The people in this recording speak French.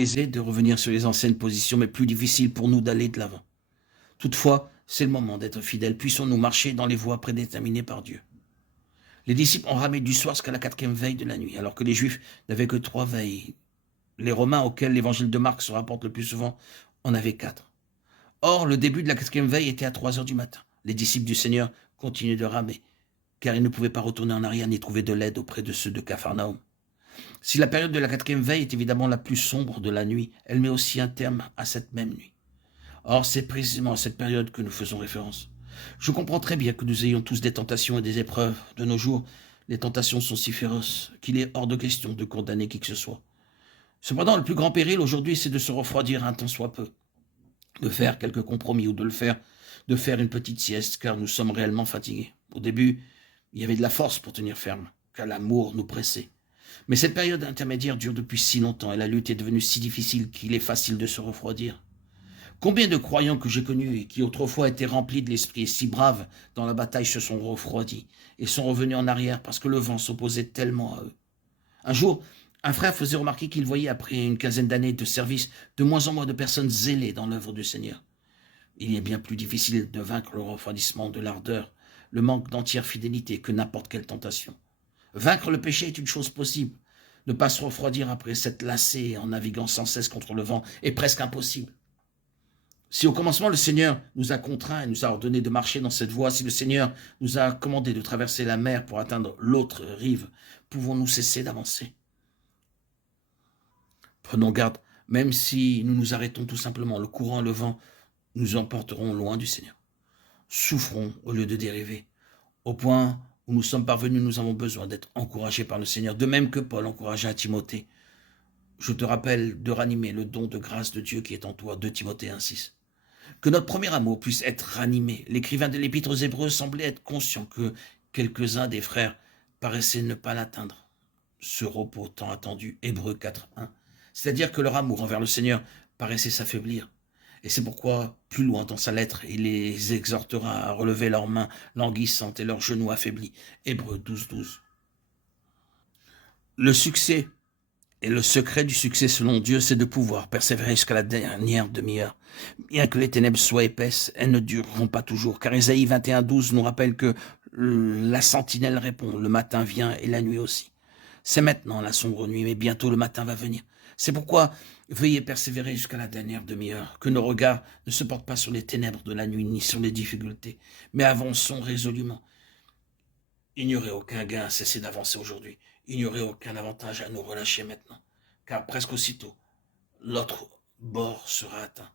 aisé de revenir sur les anciennes positions, mais plus difficile pour nous d'aller de l'avant. Toutefois, c'est le moment d'être fidèles. Puissons-nous marcher dans les voies prédéterminées par Dieu. Les disciples ont ramé du soir jusqu'à la 4e veille de la nuit, alors que les Juifs n'avaient que 3 veilles. Les Romains, auxquels l'évangile de Marc se rapporte le plus souvent, en avaient 4. Or, le début de la 4e veille était à 3 heures du matin. Les disciples du Seigneur continuaient de ramer, car ils ne pouvaient pas retourner en arrière ni trouver de l'aide auprès de ceux de Capharnaüm. Si la période de la 4e veille est évidemment la plus sombre de la nuit, elle met aussi un terme à cette même nuit. Or, c'est précisément à cette période que nous faisons référence. Je comprends très bien que nous ayons tous des tentations et des épreuves. De nos jours, les tentations sont si féroces qu'il est hors de question de condamner qui que ce soit. Cependant, le plus grand péril aujourd'hui, c'est de se refroidir un tant soit peu, de faire quelques compromis ou de faire une petite sieste, car nous sommes réellement fatigués. Au début, il y avait de la force pour tenir ferme, car l'amour nous pressait. Mais cette période intermédiaire dure depuis si longtemps et la lutte est devenue si difficile qu'il est facile de se refroidir. Combien de croyants que j'ai connus et qui autrefois étaient remplis de l'esprit et si braves dans la bataille se sont refroidis et sont revenus en arrière parce que le vent s'opposait tellement à eux. Un jour, un frère faisait remarquer qu'il voyait, après une quinzaine d'années de service, de moins en moins de personnes zélées dans l'œuvre du Seigneur. Il est bien plus difficile de vaincre le refroidissement de l'ardeur, le manque d'entière fidélité que n'importe quelle tentation. Vaincre le péché est une chose possible. Ne pas se refroidir après s'être lassé en naviguant sans cesse contre le vent est presque impossible. Si au commencement le Seigneur nous a contraints et nous a ordonné de marcher dans cette voie, si le Seigneur nous a commandé de traverser la mer pour atteindre l'autre rive, pouvons-nous cesser d'avancer? Prenons garde, même si nous nous arrêtons tout simplement, le courant et le vent nous emporteront loin du Seigneur. Souffrons au lieu de dériver. Au point où nous sommes parvenus, nous avons besoin d'être encouragés par le Seigneur, de même que Paul encouragea Timothée. Je te rappelle de ranimer le don de grâce de Dieu qui est en toi, 2 Timothée 1,6. Que notre premier amour puisse être ranimé. L'écrivain de l'Épître aux Hébreux semblait être conscient que quelques-uns des frères paraissaient ne pas l'atteindre. Ce repos tant attendu, Hébreux 4,1. C'est-à-dire que leur amour envers le Seigneur paraissait s'affaiblir. Et c'est pourquoi, plus loin dans sa lettre, il les exhortera à relever leurs mains languissantes et leurs genoux affaiblis. Hébreux 12,12. Le succès et le secret du succès selon Dieu, c'est de pouvoir persévérer jusqu'à la dernière demi-heure. Bien que les ténèbres soient épaisses, elles ne dureront pas toujours, car Ésaïe 21,12 nous rappelle que la sentinelle répond, le matin vient et la nuit aussi. C'est maintenant la sombre nuit, mais bientôt le matin va venir. C'est pourquoi veuillez persévérer jusqu'à la dernière demi-heure, que nos regards ne se portent pas sur les ténèbres de la nuit ni sur les difficultés, mais avançons résolument. Il n'y aurait aucun gain à cesser d'avancer aujourd'hui. Il n'y aurait aucun avantage à nous relâcher maintenant, car presque aussitôt, l'autre bord sera atteint.